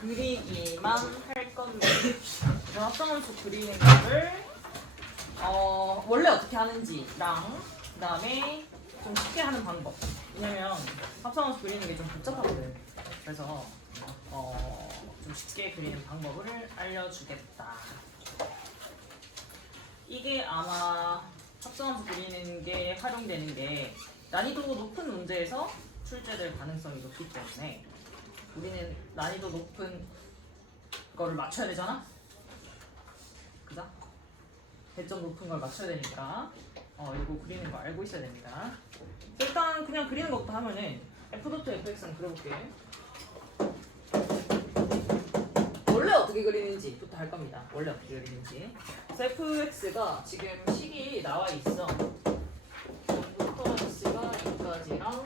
그리기만 할 건데 합성함수 그리는 거를 원래 어떻게 하는지랑 그 다음에 좀 쉽게 하는 방법. 왜냐면 합성함수 그리는 게 좀 복잡하거든. 그래서 좀 쉽게 그리는 방법을 알려주겠다. 이게 아마 합성함수 그리는 게 활용되는 게 난이도 높은 문제에서 출제될 가능성이 높기 때문에 우리는 난이도 높은 거를 맞춰야 되잖아? 그죠? 배점 높은 걸 맞춰야 되니까 이거 그리는 거 알고 있어야 됩니다. 일단 그냥 그리는 것부터 하면은 F.fx는 그려볼게. 원래 어떻게 그리는지부터 할 겁니다. 원래 어떻게 그리는지. 그래서 fx가 지금 식이 나와 있어. 부터 x가 2까지랑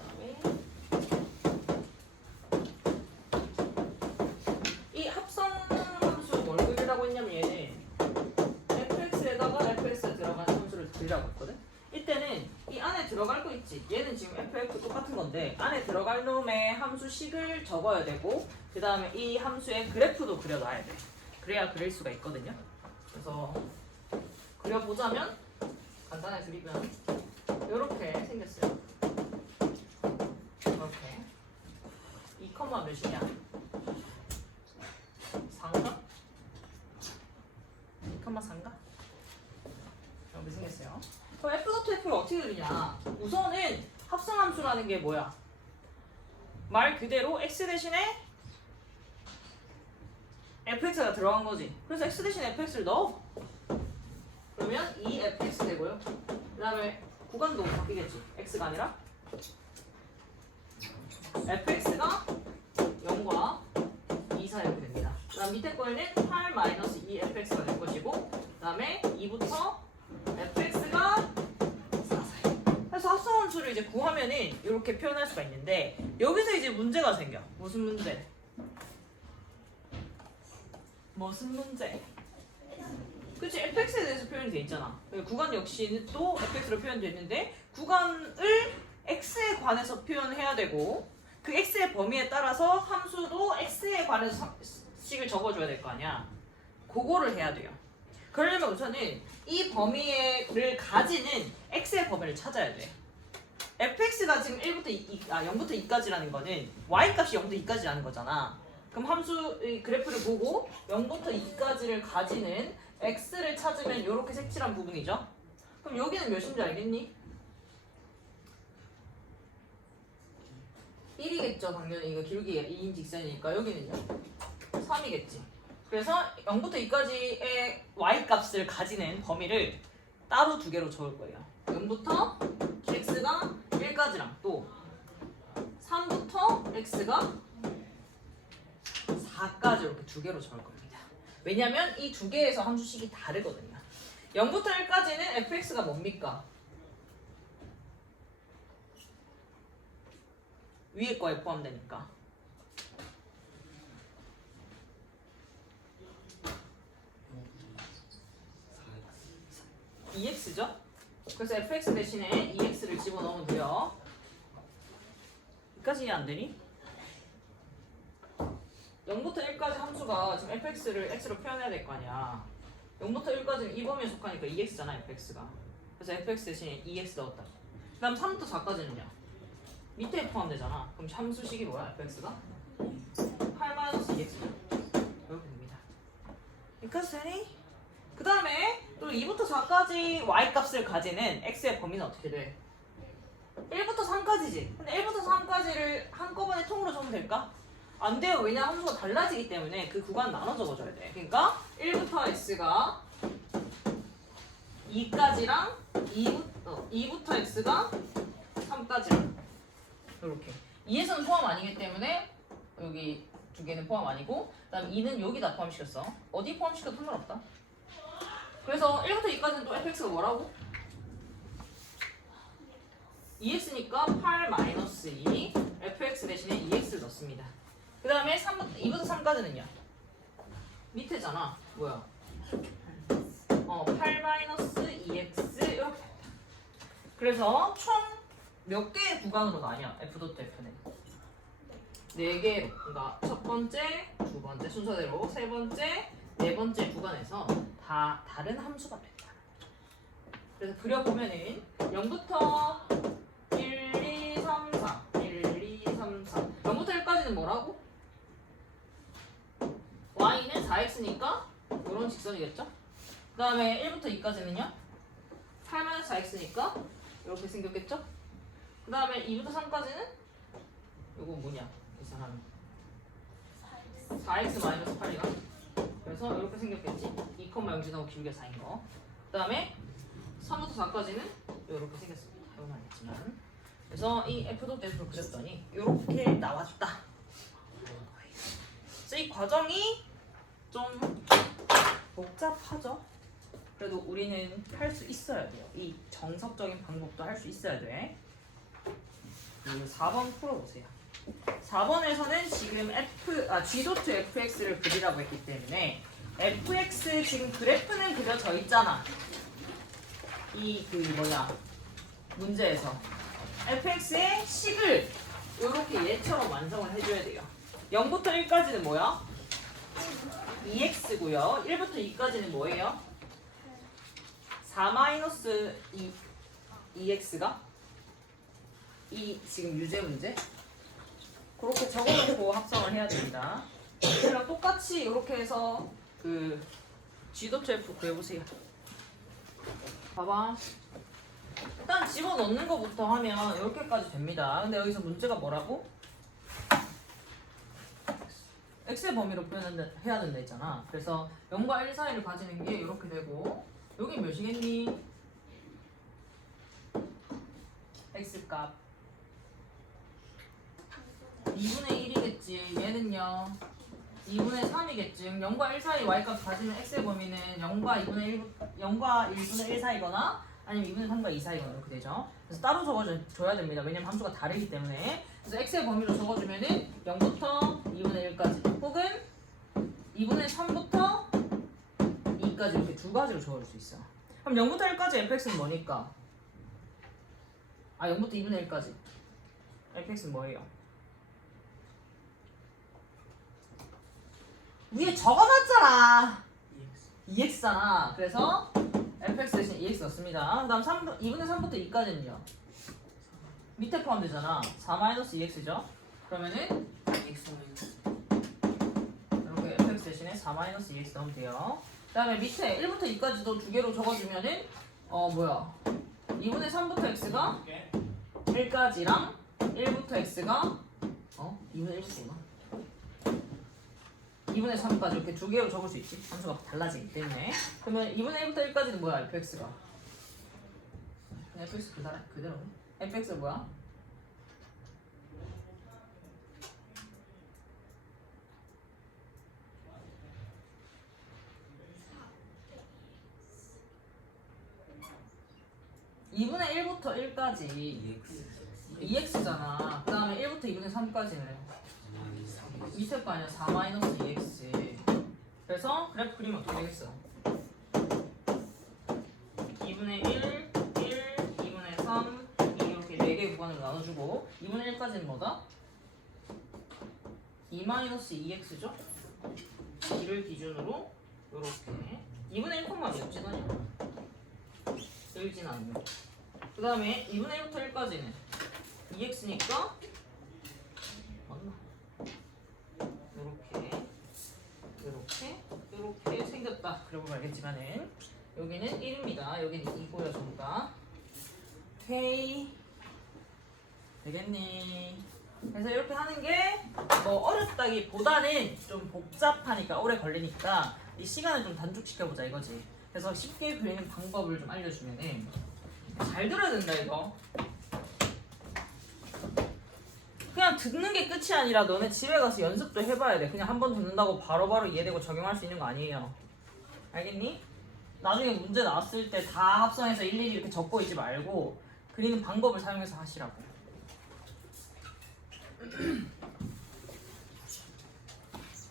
그다음에 이 합성 함수 뭘 그리라고 했냐면 얘는 fx에다가 fx에 들어간 함수를 그리라고 했거든. 이때는 이 안에 들어갈 거 있지. 얘는 지금 fx 똑같은 건데 안에 들어갈 놈의 함수식을 적어야 되고 그 다음에 이 함수의 그래프도 그려놔야 돼. 그래야 그릴 수가 있거든요. 그래서 그려보자면 간단하게 그리면 이렇게 생겼어요. 이렇게 2, 몇이냐? 4인가? 2, 3인가? 이렇게 생겼어요. 그럼 F.F를 어떻게 그리냐? 우선은 합성함수라는 게 뭐야? 말 그대로 x 대신에 fx가 들어간 거지. 그래서 x 대신에 fx를 넣어. 그러면 2fx 되고요. 그 다음에 구간도 바뀌겠지. x가 아니라 fx가 0과 2 사이 이렇게 됩니다. 그 다음 밑에 거에는 8-2fx가 될 것이고 그 다음에 2부터 fx가 4 사이. 그래서 합성함수를 이제 구하면은 이렇게 표현할 수가 있는데 여기서 이제 문제가 생겨. 무슨 문제? 무슨 문제? 그치, fx에 대해서 표현이 돼 있잖아. 구간 역시 또 fx로 표현되어 있는데 구간을 x에 관해서 표현해야 되고 그 x의 범위에 따라서 함수도 x에 관해서 식을 적어줘야 될 거 아니야. 그거를 해야 돼요. 그러려면 우선은 이 범위를 가지는 x의 범위를 찾아야 돼. fx가 지금 0부터 2까지라는 거는 y값이 0부터 2까지라는 거잖아. 그럼 함수의 그래프를 보고 0부터 2까지를 가지는 x를 찾으면 이렇게 색칠한 부분이죠. 그럼 여기는 몇인지 알겠니? 1이겠죠. 당연히 이거 길기가 2인 직선이니까 여기는요? 3이겠지. 그래서 0부터 2까지의 y값을 가지는 범위를 따로 두 개로 적을 거예요. 0부터 x가 1까지랑 또 3부터 x가 4까지 이렇게 두 개로 적을 겁니다. 왜냐면 이 두 개에서 함수식이 다르거든요. 0부터 1까지는 fx가 뭡니까? 위에 거에 포함되니까. EX죠? 그래서 fx 대신에 EX를 집어넣으면 돼요. 여기까지 이해 안 되니? 0부터 1까지 함수가 지금 fx를 x로 표현해야 될 거 아니야. 0부터 1까지는 이 범위에 속하니까 2x잖아, fx가. 그래서 fx 대신에 2x 넣었다. 그 다음 3부터 4까지는요. 밑에 포함되잖아. 그럼 함수식이 뭐야, fx가? 8-2x죠. 이렇게 됩니다. 여기까지 되니? 그 다음에 또 2부터 4까지 y값을 가지는 x의 범위는 어떻게 돼? 1부터 3까지지. 근데 1부터 3까지를 한꺼번에 통으로 적으면 될까? 안 돼요. 왜냐면 함수가 달라지기 때문에 그 구간 나눠 적어줘야 돼. 그러니까 1부터 x가 2까지랑 2부터 x가 3까지랑 이렇게 2에서는 포함 아니기 때문에 여기 두 개는 포함 아니고 그 다음 2는 여기다 포함시켰어. 어디 포함시켜도 상관없다. 그래서 1부터 2까지는 또 fx가 뭐라고? 2x니까 8-2 fx 대신에 2x를 넣습니다. 그 다음에 2부터 3까지는요. 밑에잖아. 뭐야? 8-2x 이렇게 됩니다. 그래서 총 몇 개의 구간으로 나뉘어? F.F는 4개로, 그러니까 첫 번째, 두 번째 순서대로 세 번째, 네 번째 구간에서 다 다른 함수가 된다. 그래서 그려보면은 0부터 1, 2, 3, 4, 1, 2, 3, 4 0부터 1까지는 뭐라고? y는 4x니까 이런 직선이겠죠? 그 다음에 1부터 2까지는요? 8-4x니까 이렇게 생겼겠죠? 그 다음에 2부터 3까지는 이거 뭐냐? 이 사람 4x-8이가 그래서 이렇게 생겼겠지? 2,0 지나고 길게 4인 거. 그 다음에 3부터 4까지는 이렇게 생겼습니다. 이건 알겠지만. 그래서 이 F도 F로 그렸더니 이렇게 나왔다. 그래서 이 과정이 좀 복잡하죠? 그래도 우리는 할 수 있어야 돼요. 이 정석적인 방법도 할 수 있어야 돼. 4번 풀어보세요. 4번에서는 지금 G.to fx를 그리라고 했기 때문에 fx 지금 그래프는 그려져 있잖아. 이 문제에서 fx의 식을 이렇게 얘처럼 완성을 해줘야 돼요. 0부터 1까지는 뭐야? 2x고요. 1부터 2까지는 뭐예요? 4-2x가 이 지금 유제 문제 그렇게 적어놓고 합성을 해야 됩니다. 그럼 똑같이 이렇게 해서 그 G.to F 그려보세요. 봐봐. 일단 집어넣는 것부터 하면 이렇게까지 됩니다. 근데 여기서 문제가 뭐라고? x의 범위로 표현해야 된다 했잖아. 그래서 0과 1 사이를 가지는 게 이렇게 되고 여기 몇이겠니? x값 2분의 1이겠지. 얘는요 2분의 3이겠지. 0과 1 사이 y값 가지면 x의 범위는 0과 1분의 1 사이거나 아니면 2분의 3과 2 사이거나 이렇게 되죠. 그래서 따로 적어줘야 됩니다. 왜냐면 함수가 다르기 때문에. 그래서 x의 범위로 적어주면은 0부터 2분의 1까지 혹은 2분의 3부터 2까지 이렇게 두 가지로 적어줄 수 있어. 그럼 0부터 1까지 fx는 뭐니까? 0부터 2분의 1까지 fx는 뭐예요? 위에 적어놨잖아. 2x잖아. 그래서 fx 대신 2x 넣습니다. 그 다음 2분의 3부터 2까지는요. 밑에 포함되잖아. 4-2x죠. 그러면은 이렇게 fx 대신에 4-2x 넣으면 돼요. 그 다음에 밑에 1부터 2까지도 두 개로 적어주면은 2분의 3부터 x가 1까지랑 1부터 x가 2분의 1부터구나. 2분의 3까지 이렇게 두 개로 적을 수 있지. 함수가 달라지기 때문에. 그러면 2분의 1부터 1까지는 뭐야? fx가. fx 그대로네. fx가 뭐야? (2분의 1부터 1까지) 2x잖아. 그 다음에 1부터 2분의 3까지는 밑에 거 아니야? 4-2x. 그래서 그래프 그리면 어떻게 되겠어? 2분의 1, 2분의 3 이렇게 4개 구간으로 나눠주고 2분의 1까지는 뭐다? 2-2x죠? 2를 기준으로 요렇게 2분의 1콤마 몇지 다냐? 1진 않네. 그 다음에 2분의 1부터 1까지는 2x니까 맞나? 이렇게 생겼다. 그려보면 알겠지만은 여기는 1입니다. 여기는 2고요. 전부가. 오케이. 되겠니? 그래서 이렇게 하는 게 뭐 어렵다기보다는 좀 복잡하니까 오래 걸리니까 이 시간을 좀 단축시켜보자 이거지. 그래서 쉽게 그리는 방법을 좀 알려주면은 잘 들어야 된다 이거. 그냥 듣는 게 끝이 아니라 너네 집에 가서 연습도 해봐야 돼. 그냥 한 번 듣는다고 바로바로 이해되고 적용할 수 있는 거 아니에요. 알겠니? 나중에 문제 나왔을 때 다 합성해서 일일이 이렇게 적고 있지 말고 그리는 방법을 사용해서 하시라고.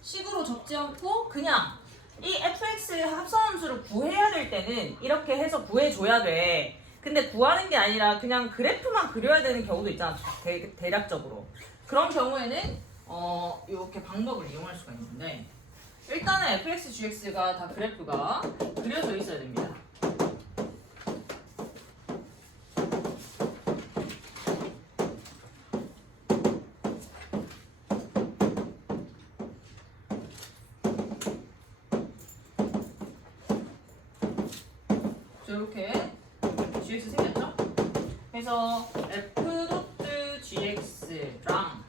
식으로 적지 않고 그냥 이 fx의 합성함수를 구해야 될 때는 이렇게 해서 구해줘야 돼. 근데 구하는 게 아니라 그냥 그래프만 그려야 되는 경우도 있잖아. 대략적으로. 그런 경우에는 이렇게 방법을 이용할 수가 있는데 일단은 fx, gx가 다 그래프가 그려져 있어야 됩니다. 이렇게 gx 생겼죠? 그래서 f 도트 gx랑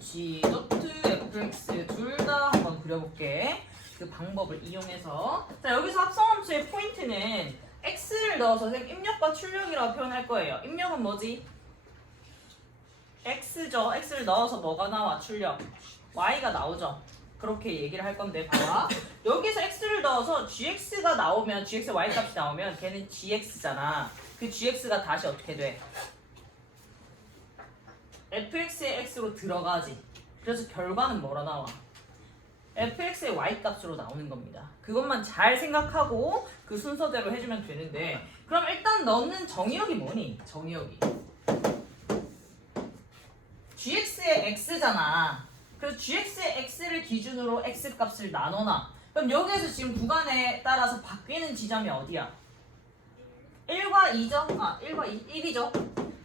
g 도트 fx 둘 다 한번 그려볼게. 그 방법을 이용해서 자 여기서 합성함수의 포인트는 x를 넣어서 입력과 출력이라고 표현할 거예요. 입력은 뭐지? x죠. x를 넣어서 뭐가 나와? 출력. y가 나오죠. 그렇게 얘기를 할 건데 봐봐. 여기서 x를 넣어서 gx가 나오면 gx y 값이 나오면 걔는 gx잖아. 그 gx가 다시 어떻게 돼? fx의 x로 들어가지. 그래서 결과는 뭐라 나와? fx의 y 값으로 나오는 겁니다. 그것만 잘 생각하고 그 순서대로 해주면 되는데 그럼 일단 넣는 정의역이 뭐니? 정의역이 gx의 x잖아. 그래서 gx의 x를 기준으로 x 값을 나눠놔. 그럼 여기에서 지금 구간에 따라서 바뀌는 지점이 어디야? 1과 2죠? 1과 1이죠?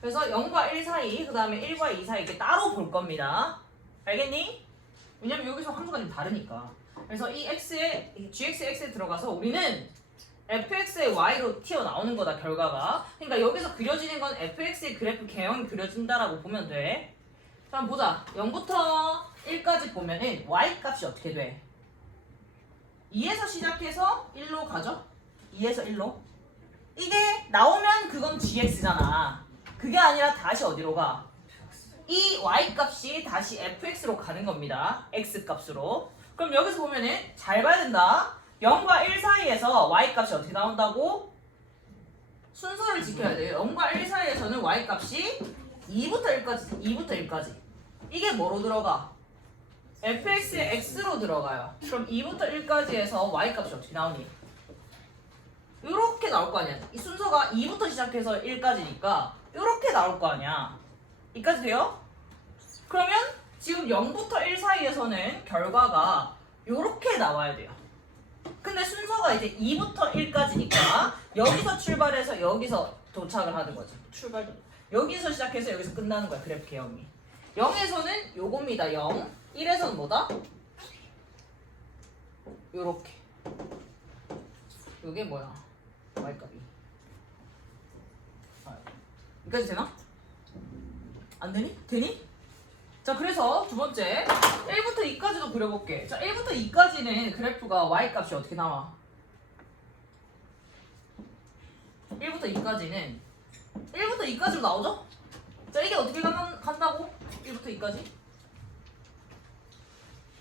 그래서 0과 1 사이, 그 다음에 1과 2 사이 이렇게 따로 볼 겁니다. 알겠니? 왜냐면 여기서 함수가 좀 다르니까. 그래서 이 gx의 x에 들어가서 우리는 fx의 y로 튀어나오는 거다, 결과가. 그러니까 여기서 그려지는 건 fx의 그래프 개형이 그려진다라고 보면 돼. 자, 한번 보자. 0부터 1까지 보면은 y 값이 어떻게 돼? 2에서 시작해서 1로 가죠? 2에서 1로. 이게 나오면 그건 gx잖아. 그게 아니라 다시 어디로 가? 이 y 값이 다시 fx로 가는 겁니다. x 값으로. 그럼 여기서 보면은 잘 봐야 된다. 0과 1 사이에서 y 값이 어떻게 나온다고? 순서를 지켜야 돼요. 0과 1 사이에서는 y 값이 2부터 1까지. 이게 뭐로 들어가? fx의 x로 들어가요. 그럼 2부터 1까지 해서 y 값이 어떻게 나오니? 이렇게 나올 거 아니야. 이 순서가 2부터 시작해서 1까지니까 이렇게 나올 거 아니야. 이까지 돼요? 그러면 지금 0부터 1 사이에서는 결과가 이렇게 나와야 돼요. 근데 순서가 이제 2부터 1까지니까 여기서 출발해서 여기서 도착을 하는 거죠. 여기서 시작해서 여기서 끝나는 거야. 그래프 개형이. 0에서는 요겁니다. 0. 1에서는 뭐다? 요렇게. 요게 뭐야? y값이. 여기까지 되나? 안 되니? 되니? 자, 그래서 두 번째 1부터 2까지도 그려볼게. 자, 1부터 2까지는 그래프가 y값이 어떻게 나와? 1부터 2까지로 나오죠? 자, 이게 어떻게 간다고? 1부터 2까지?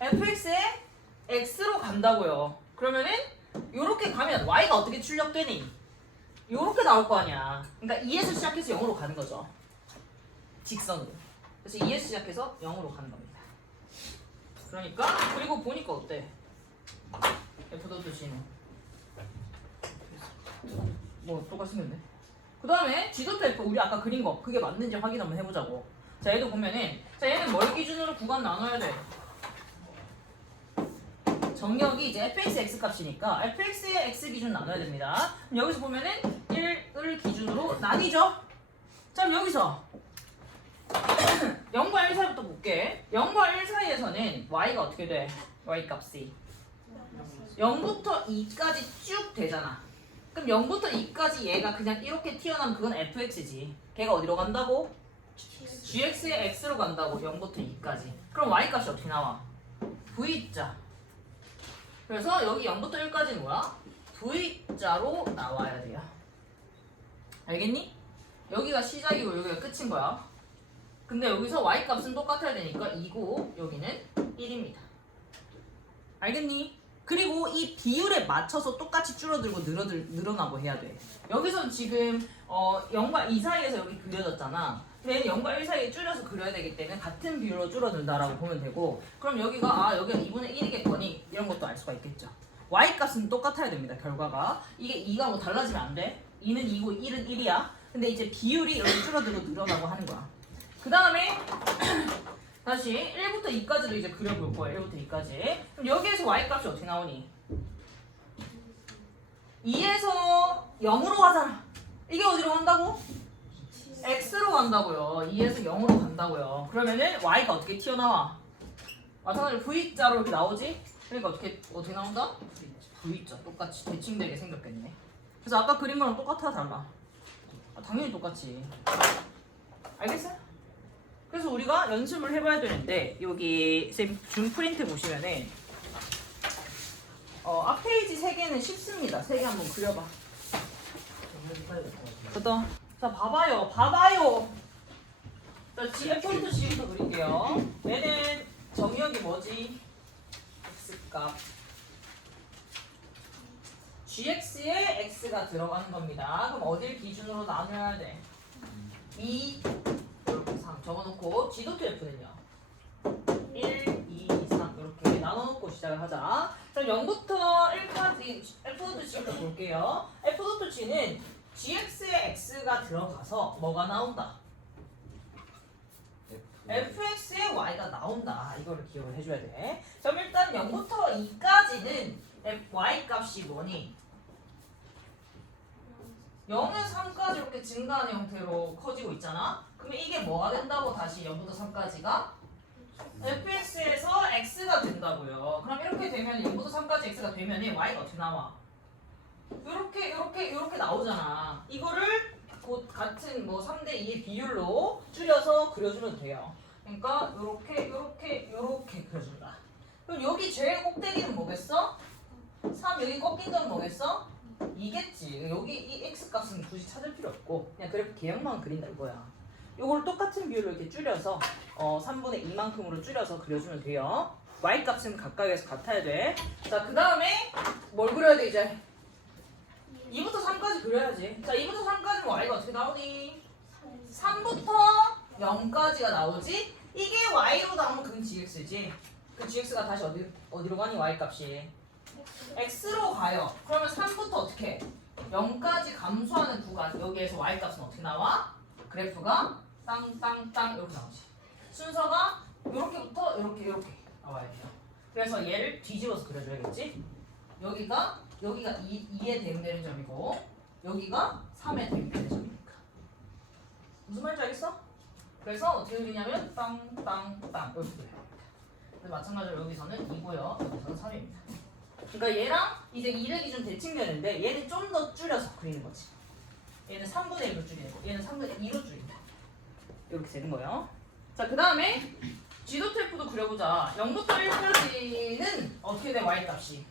fx의 x로 간다고요. 그러면은 요렇게 가면 y가 어떻게 출력되니? 요렇게 나올 거 아니야. 그러니까 2에서 시작해서 0으로 가는 거죠. 직선으로. 그래서 2에서 시작해서 0으로 가는 겁니다. 그러니까 그리고 보니까 어때? F도트 G는 뭐 똑같이 생겼네. 그 다음에 G도트 F 우리 아까 그린 거 그게 맞는지 확인 한번 해보자고. 자, 얘도 보면은 자, 얘는 뭘 기준으로 구간 나눠야 돼? 정역이 이제 fx의 x값이니까 fx의 x 기준 나눠야 됩니다. 그럼 여기서 보면은 1을 기준으로 나뉘죠? 자, 그럼 여기서 0과 1 사이부터 볼게. 0과 1 사이에서는 y가 어떻게 돼? y 값이 0부터 2까지 쭉 되잖아. 그럼 0부터 2까지 얘가 그냥 이렇게 튀어나오면 그건 fx지. 걔가 어디로 간다고? gx의 x로 간다고. 0부터 2까지. 그럼 y 값이 어떻게 나와? v자. 그래서 여기 0부터 1까지는 뭐야? V자로 나와야 돼요. 알겠니? 여기가 시작이고 여기가 끝인 거야. 근데 여기서 Y값은 똑같아야 되니까 2고 여기는 1입니다. 알겠니? 그리고 이 비율에 맞춰서 똑같이 줄어들고 늘어나고 해야 돼. 여기선 지금 0과 2 사이에서 여기 그려졌잖아. 근데 0과 1 사이에 줄여서 그려야 되기 때문에 같은 비율로 줄어든다라고 보면 되고, 그럼 여기가 여기가 2분의 1이겠거니 이런 것도 알 수가 있겠죠. Y값은 똑같아야 됩니다. 결과가 이게 2가 뭐 달라지면 안 돼. 2는 2고 1은 1이야. 근데 이제 비율이 이렇게 줄어들고 늘어나고 하는 거야. 그 다음에 다시 1부터 2까지도 이제 그려볼 거예요. 1부터 2까지. 그럼 여기에서 y 값이 어떻게 나오니? 2에서 0으로 가잖아. 이게 어디로 간다고? x로 간다고요. 2에서 0으로 간다고요. 그러면은 y가 어떻게 튀어나와? 마찬가지로 v자로 이렇게 나오지? 그러니까 어떻게 나온다? v자 똑같이 대칭되게 생겼겠네. 그래서 아까 그린 거랑 똑같아 달라? 당연히 똑같지. 알겠어요? 그래서 우리가 연습을 해봐야 되는데 여기 쌤 줌 프린트 보시면은 앞 페이지 3개는 쉽습니다. 3개 한번 그려봐. 자 봐봐요. 자 F1부터 G부터 그릴게요. 얘는 정의역이 뭐지? X값 GX에 X가 들어가는 겁니다. 그럼 어딜 기준으로 나눠야 돼? 2, 이렇게 3 적어놓고 G도 F는요? 1, 2, 3 이렇게 나눠놓고 시작을 하자. 그럼 0부터 1까지 F.G부터 볼게요. F.G는 GX에 X가 들어가서 뭐가 나온다? fx에 y가 나온다. 이거를 기억을 해줘야 돼. 그럼 일단 0부터 2까지는 y 값이 뭐니? 0에서 3까지 이렇게 증가하는 형태로 커지고 있잖아. 그러면 이게 뭐가 된다고 다시 0부터 3까지가? fx에서 x가 된다고요. 그럼 이렇게 되면 0부터 3까지 x가 되면 y가 어떻게 나와? 이렇게 나오잖아. 이거를 곧 같은 뭐 3대2의 비율로 줄여서 그려주면 돼요. 그러니까 이렇게 그려준다. 그럼 여기 제일 꼭대기는 뭐겠어? 3 여기 꺾인 건 뭐겠어? 이겠지. 여기 이 x 값은 굳이 찾을 필요 없고 그냥 그래프 개형만 그린다 이거야. 요걸 똑같은 비율로 이렇게 줄여서 3분의 2만큼으로 줄여서 그려주면 돼요. y 값은 각각에서 같아야 돼. 자, 그 다음에 뭘 그려야 돼 이제? 2부터 3까지 그려야지. 자, 2부터 3까지는 y가 어떻게 나오니? 3부터 0까지가 나오지? 이게 y로 나오면 그건 gx지. 그 gx가 다시 어디로 가니? y 값이 x로 가요. 그러면 3부터 어떻게? 0까지 감소하는 구간 여기에서 y 값은 어떻게 나와? 그래프가 땅땅땅 이렇게 나오지. 순서가 이렇게부터 이렇게 나와야 돼요. 그래서 얘를 뒤집어서 그려줘야겠지? 여기가 2에 대응되는 점이고 여기가 3에 대응되는 점이니까. 무슨 말인지 알겠어? 그래서 어떻게 그리냐면 땅땅땅 이렇게 그려요. 마찬가지로 여기서는 2고요. 여기서는 3입니다. 그러니까 얘랑 이제 2를 기준 대칭되는데 얘는 좀 더 줄여서 그리는 거지. 얘는 3분의 1로 줄이는 거. 얘는 3분의 2로 줄인다. 이렇게 되는 거예요. 자, 그 다음에 G도 그려보자. 0부터 1까지는 어떻게 돼? Y 값이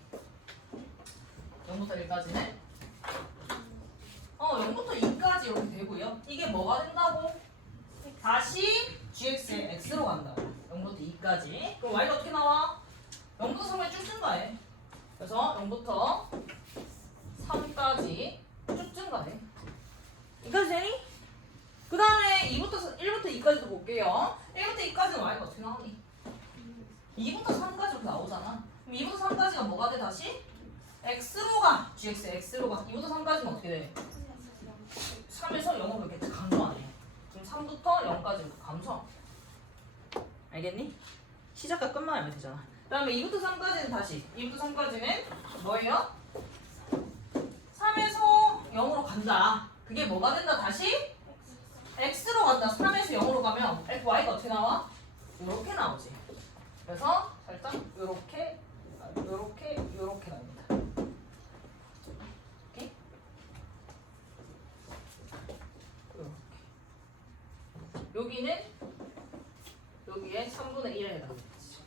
0부터 1까지는 0부터 2까지 이렇게 되고요. 이게 뭐가 된다고? 다시 GX의 X로 간다. 0부터 2까지. 그럼 Y가 어떻게 나와? 0부터 3까지 쭉 증가해. 그래서 0부터 3까지 쭉 증가해. 여기까지 되니? 그 다음에 1부터 2까지도 볼게요. 1부터 2까지는 Y가 어떻게 나오니? 2부터 3까지 이렇게 나오잖아. 그럼 2부터 3까지가 뭐가 돼 다시? X로 가. GX X로 가. 2부터 3까지는 어떻게 돼? 3에서 0으로 이렇게 감소하네. 그럼 3부터 0까지 이렇게 감소. 알겠니? 시작과 끝만 하면 되잖아. 그 다음에 2부터 3까지는 다시 2부터 3까지는 뭐예요? 3에서 0으로 간다. 그게 뭐가 된다 다시? X로 간다. 3에서 0으로 가면 Y가 어떻게 나와? 이렇게 나오지. 그래서 살짝 이렇게 갑니다. 오케이? 이렇게. 여기에 3분의 1에 해당되지.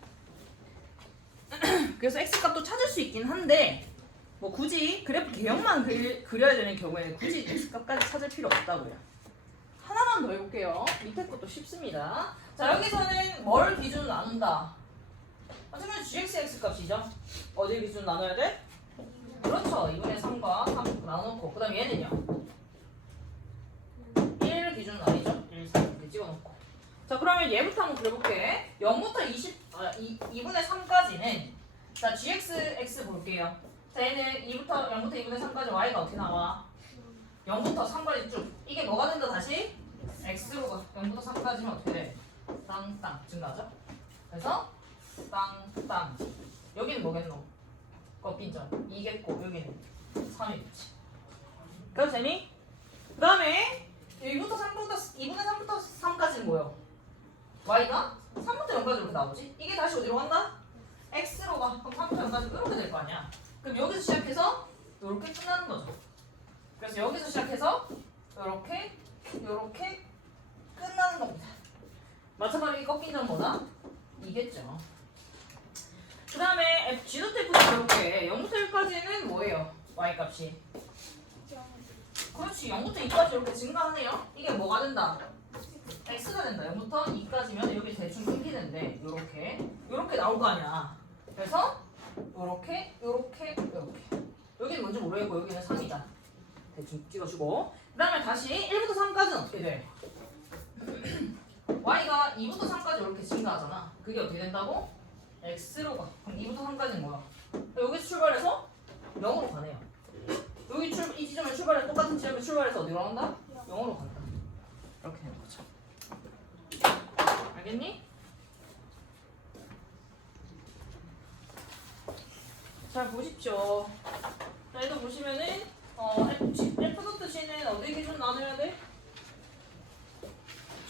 그래서 X값도 찾을 수 있긴 한데 뭐 굳이 그래프 개형만 그려야 되는 경우에는 굳이 X값까지 찾을 필요 없다고요. 하나만 더 해볼게요. 밑에 것도 쉽습니다. 자, 여기서는 뭘 기준으로 나눈다? 지금 GX, X값이죠? 어딜 기준으로 나눠야 돼? 그렇죠. 2분의 3과 3 나눠놓고 그 다음 얘는요? 1 기준으로 나뉘죠? 1, 3 이렇게 찍어놓고. 자, 그러면 얘부터 한번 그려볼게. 0부터 2분의 3까지는 자, GX, X 볼게요. 자, 얘는 0부터 2분의 3까지 Y가 어떻게 나와? 0부터 3까지 쭉. 이게 뭐가 된다 다시? X로 가. 0부터 3까지는 어떻게 돼? 땅땅 증가하죠? 그래서 땅. 여기는 뭐겠노? 꺾인점 2겠고 여기는 3이겠지. 그래도 되니? 그 다음에 1부터 3부터 2분의 3부터 3까지는 뭐예요? y가 3부터 0까지 이렇게 나오지? 이게 다시 어디로 간다? x로 가. 그럼 3부터 0까지 이렇게 될 거 아니야. 그럼 여기서 시작해서 이렇게 끝나는 거죠. 그래서 여기서 시작해서 이렇게 끝나는 겁니다. 마찬가지로 꺾인 점은 뭐다? 이겠죠. 그 다음에 G도트F도 이렇게 0부터 1까지는 뭐예요? y 값이. 그렇지. 0부터 2까지 이렇게 증가하네요. 이게 뭐가 된다? x가 된다. 0부터 2까지면 여기 대충 끊기는데 요렇게 나올 거 아니야. 그래서 요렇게 여기는 뭔지 모르겠고 여기는 3이다. 대충 찍어주고 그 다음에 다시 1부터 3까지는 어떻게 돼? y가 2부터 3까지 이렇게 증가하잖아. 그게 어떻게 된다고? x로 가. 그럼 2부터 3까지는 뭐야? 여기서 출발해서 0으로 가네요. 이 지점에 출발해서 똑같은 지점에 출발해서 어디로 간다? 0으로 간다. 이렇게 되는 거죠. 알겠니? 잘 보십시오. 자, 이거 보시면은 F.G는 어디 기준 나눠야 돼?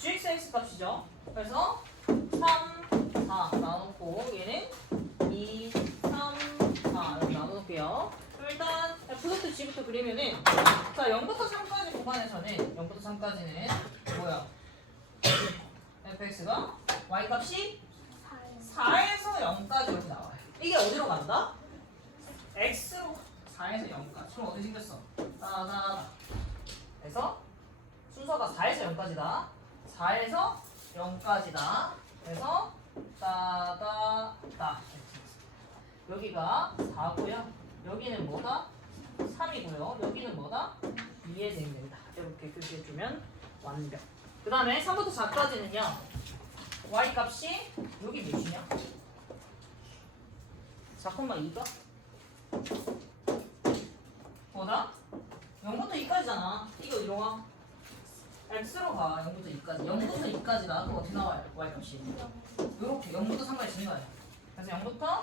gx 값이죠. 그래서 3, 4 나눠놓고 얘는 2, 3, 4 이렇게 나눠놓을게요. 그럼 일단 F.G부터 그리면은 자 0부터 3까지 구간에서는 0부터 3까지는 뭐야? fx가 y 값이 4에서 0까지 이렇게 나와요. 이게 어디로 간다? x로 4에서 0까지. 그럼 어디 생겼어? 따다다. 그래서 순서가 4에서 0까지다. 4에서 0까지다. 그래서 따다다. 여기가 4고요. 여기는 뭐다? 3이고요. 여기는 뭐다? 2에 진행된다. 이렇게 표시해주면 완벽. 그 다음에 3부터 4까지는요. y 값이 여기 몇이냐? 4,2가? 뭐다? 0부터 2까지잖아. 이거 어디로 가? x로 가. 0부터 2까지. 0부터 2까지다. 그럼 어떻게 나와요? y 값이. 요렇게 0부터 3까지 증가해요. 그래서 0부터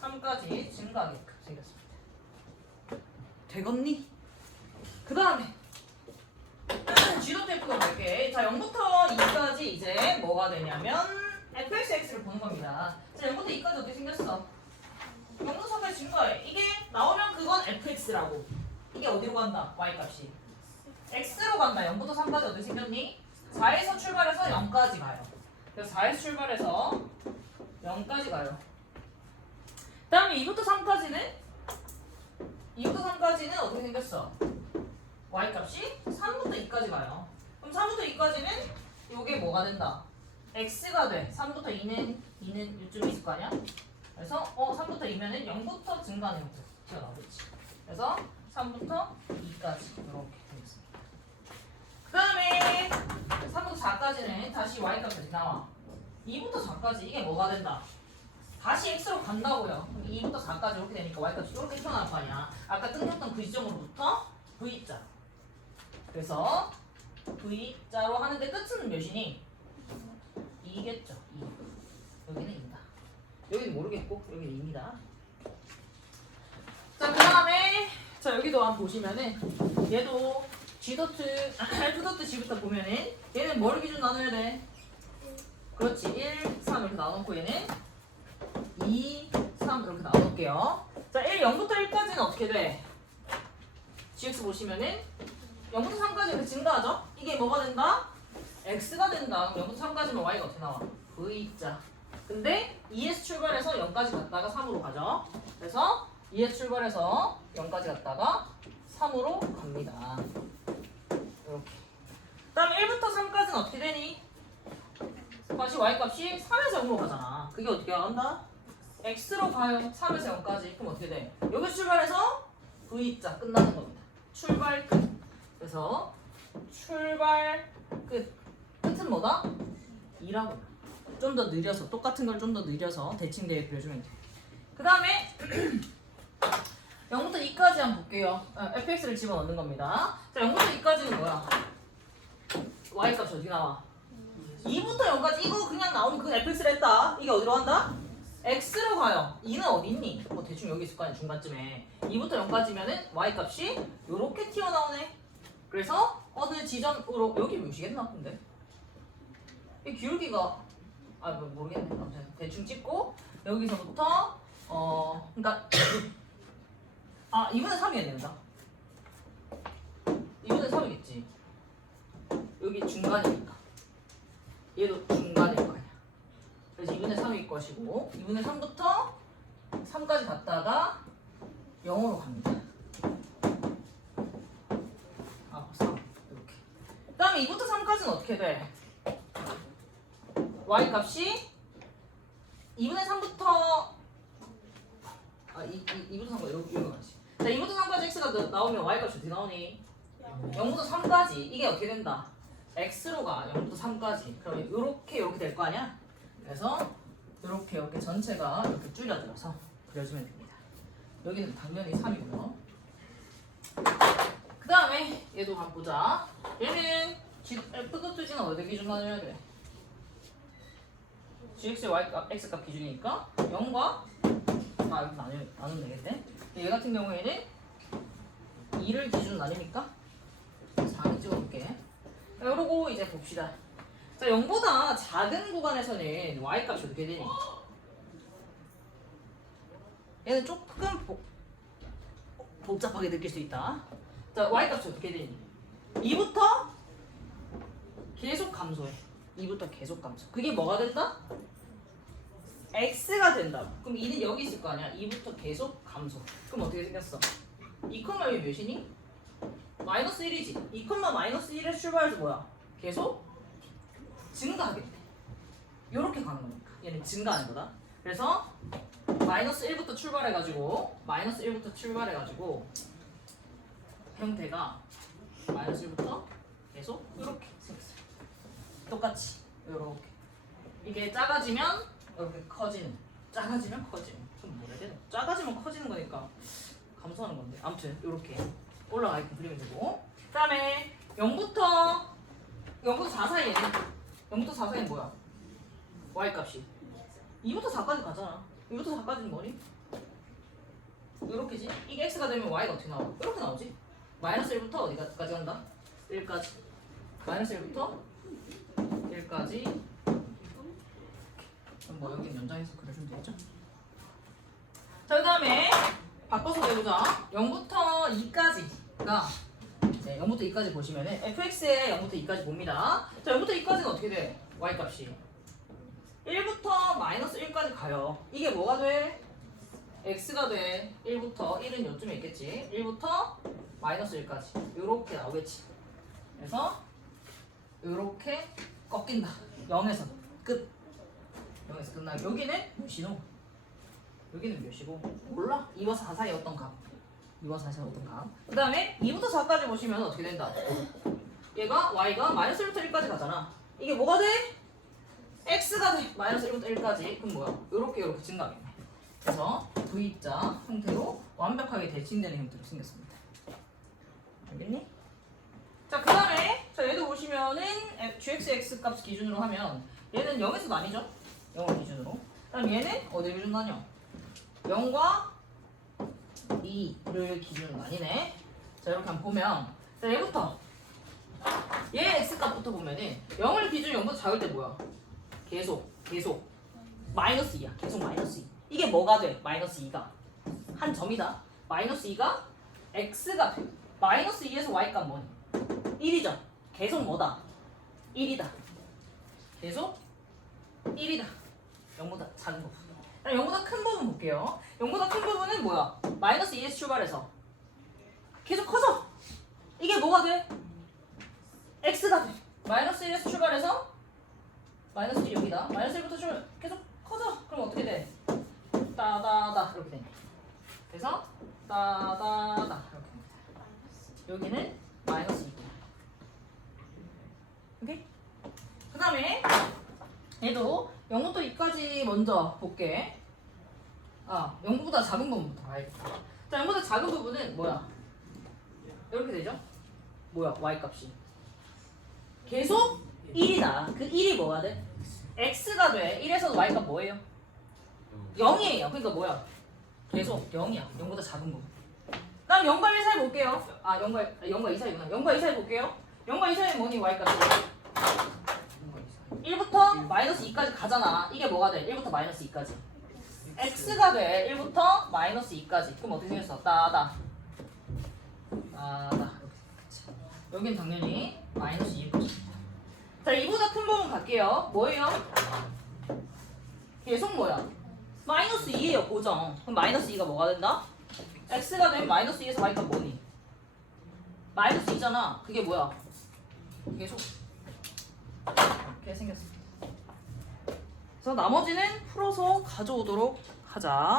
3까지 증가하게끔 생겼습니다. 되겠니? 그 다음에 G도트F가 볼게. 자, 0부터 2까지 이제 뭐가 되냐면 fx를 보는 겁니다. 자, 0부터 2까지 어떻게 생겼어? 0부터 3까지 증가해. 이게 나오면 그건 fx라고. 이게 어디로 간다? y값이. x로 간다. 0부터 3까지 어떻게 생겼니? 4에서 출발해서 0까지 가요. 그래서 4에서 출발해서 0까지 가요. 그 다음에 2부터 3까지는 어떻게 생겼어? y값이 3부터 2까지 가요. 그럼 3부터 2까지는 이게 뭐가 된다? x가 돼. 3부터 2는 이쯤에 있을 거 아니야? 그래서 3부터 2면은 0부터 증가하는 형태 튀어나오겠지. 그래서 3부터 2까지 이렇게 되겠습니다. 그 다음에 3부터 4까지는 다시 y값이 나와. 2부터 4까지 이게 뭐가 된다? 다시 x로 간다고요. 그럼 2부터 4까지 이렇게 되니까 y값이 이렇게 튀어나올 거 아니야. 아까 끊겼던 그 지점으로부터 v자. 그래서 v자로 하는데 끝은 몇이니? 2겠죠. 2. 여기는 2다. 여기는 모르겠고 여기는 2입니다. 자, 그 다음에 자 여기도 한번 보시면은 얘도 F.G부터 보면은 얘는 뭐를 기준 나눠야 돼? 그렇지. 1, 3 이렇게 나눠놓고 얘는 2, 3 이렇게 나눠놓을게요. 자, 0부터 1까지는 어떻게 돼? GX 보시면은 0부터 3까지 이렇게 증가하죠? 이게 뭐가 된다? X가 된다. 0부터 3까지면 Y가 어떻게 나와? V자. 근데 2에서 출발해서 0까지 갔다가 3으로 가죠. 그래서 2에서 출발해서 0까지 갔다가 3으로 갑니다. 이렇게. 그 다음에 1부터 3까지는 어떻게 되니? 다시 Y값이 3에서 0으로 가잖아. 그게 어떻게 간다? X로 가요. 3에서 0까지. 그럼 어떻게 돼? 여기서 출발해서 V자 끝나는 겁니다. 출발 끝. 그래서 출발 끝. 끝은 뭐다? 2라고. 좀 더 느려서 똑같은 걸 좀 더 느려서 대칭되게 그려주면 돼. 그 다음에 0부터 2까지 한번 볼게요. fx를 집어넣는 겁니다. 자, 0부터 2까지는 뭐야? y값이 어디 나와? 2부터 0까지 이거 그냥 나오면 그건 fx를 했다. 이게 어디로 간다? x로 가요. 2는 어디 있니? 뭐 대충 여기 있을 거 아니야 중간쯤에. 2부터 0까지면은 y 값이 요렇게 튀어나오네. 그래서 어느 지점으로 여기 묘시겠나 근데? 이 기울기가 뭐 모르겠네. 아무튼 대충 찍고 여기서부터 그러니까 2분의 3이 된다. 2분의 3이겠지. 여기 중간이니까. 얘도 중간일 거 아니야. 그래서 2분의 3일 것이고 2분의 3부터 3까지 갔다가 0으로 갑니다. 3 이렇게. 그 다음에 2부터 3까지는 어떻게 돼? y 값이 2분의 3부터 2부터 3가 이렇게 가지. 자 2부터 3까지 x가 나오면 y 값이 어떻게 나오니? 0부터 3까지 이게 어떻게 된다? x로 가 0부터 3까지. 그러면 이렇게 될 거 아니야? 그래서 이렇게 전체가 이렇게 줄여들어서 그려주면 됩니다. 여기는 당연히 3이고요. 그 다음에 얘도 한번 보자. 얘는 F.G는 어디 기준으로 나눠야 돼? gx의 y값, x값 기준이니까 0과 이렇게 나누면 되겠네. 얘 같은 경우에는 2를 기준으로 나누니까 4를 찍어볼게. 이러고 이제 봅시다. 자, 0보다 작은 구간에서는 y값이 어떻게 되니? 얘는 조금 복잡하게 느낄 수 있다. 자, y값이 어떻게 되니? 2부터 계속 감소해. 2부터 계속 감소. 그게 뭐가 된다? x가 된다. 그럼 2는 여기 있을 거 아니야? 2부터 계속 감소. 그럼 어떻게 생겼어? 2,1이 몇이니? 마이너스 1이지. 2,-1에 출발해서 뭐야? 계속 증가하게 돼. 요렇게 가는 거니까. 얘는 증가하는 거다. 그래서 마이너스 1부터 출발해가지고 형태가 마이너스 1부터 계속 이렇게 생겼어요. 똑같이 요렇게. 이게 작아지면 이렇게 커지는. 작아지면 커지는. 좀 뭐라 해야 되나? 작아지면 커지는 거니까 감소하는 건데. 아무튼 요렇게 올라가 있고 그리면 되고. 그 다음에 0부터 4 사이에는 0부터 4 사이는 뭐야? y 값이 2부터 4까지 가잖아. 2부터 4까지는 뭐니? 이렇게지? 이게 x가 되면 y가 어떻게 나와? 이렇게 나오지? 마이너스 1부터 어디까지 간다? 1까지. 마이너스 1부터 1까지. 그럼 뭐 여기 연장해서 그려주면 되겠죠? 자, 그 다음에 바꿔서 내보자. 0부터 2까지가 이제 0부터 2까지 보시면은 fx에 0부터 2까지 봅니다. 자, 0부터 2까지는 어떻게 돼? y 값이 1부터 마이너스 1까지 가요. 이게 뭐가 돼? x가 돼. 1부터 1은 요쯤에 있겠지. 1부터 마이너스 1까지 요렇게 나오겠지. 그래서 요렇게 꺾인다. 0에서 끝. 0에서 끝나고 여기는 몇이노? 여기는 몇이고? 몰라. 2와 4 사이 어떤 값? 2와 4 사이 어떤 값? 그 다음에 2부터 4까지 보시면 어떻게 된다? 얘가 y가 마이너스 1부터 1까지 가잖아. 이게 뭐가 돼? x가 돼. 마이너스 1부터 1까지. 그럼 뭐야? 요렇게 증가하겠네. 그래서 V자 형태로 완벽하게 대칭되는 형태로 생겼습니다. 알겠니? 자, 그 다음에 얘도 보시면은 gx 값 기준으로 하면 얘는 0에서 나뉘죠? 0을 기준으로. 그다음 얘는 어디 기준 나뉘어? 0과 2를 기준으로 나뉘네. 자, 이렇게 한번 보면 자, 얘부터 얘 x값부터 보면은 0을 기준 0보다 작을 때 뭐야? 계속 마이너스 2야. 계속 마이너스 2. 이게 뭐가 돼? 마이너스 2가 한 점이다. 마이너스 2가 x가 돼. 마이너스 2에서 y값 뭐니? 1이죠. 계속 뭐다? 1이다. 계속 1이다. 0보다 작은 부분. 0보다 큰 부분 볼게요. 0보다 큰 부분은 뭐야? 마이너스 2에서 출발해서 계속 커져. 이게 뭐가 돼? x가 돼. 마이너스 1에서 출발해서 마이너스 1 여기다. 마이너스 1부터 출발 계속 커져. 그럼 어떻게 돼? 따다다 이렇게 됩니다. 그래서 따다다 이렇게 됩니다. 여기는 마이너스 2. 오케이? 그 다음에 얘도 0부터 2까지 먼저 볼게. 0보다 작은 부분부터 봐야겠다. 자, 0보다 작은 부분은 뭐야? 이렇게 되죠? 뭐야? y 값이 계속 1이다. 그 1이 뭐가 돼? x가 돼. 1에서 y가 뭐예요? 0이에요. 그러니까 뭐야? 계속 0이야. 0보다 작은 거. 그럼 0과 1 사이 볼게요. 0과 2 사이구나. 0과 2 사이 볼게요. 0과 2 사이 뭐니? y가 1부터 마이너스 2까지 가잖아. 이게 뭐가 돼? 1부터 마이너스 2까지. x가 돼. 1부터 마이너스 2까지. 그럼 어떻게 생겼어? 따다. 여긴 당연히 마이너스 2고. 자, 이보다 큰 부분 갈게요. 뭐예요? 계속 뭐야? 마이너스 2예요, 고정. 그럼 마이너스 2가 뭐가 된다? x가 되면 마이너스 2에서 y가 뭐니? 마이너스 2잖아. 그게 뭐야? 계속 이렇게 생겼어. 그래서 나머지는 풀어서 가져오도록 하자.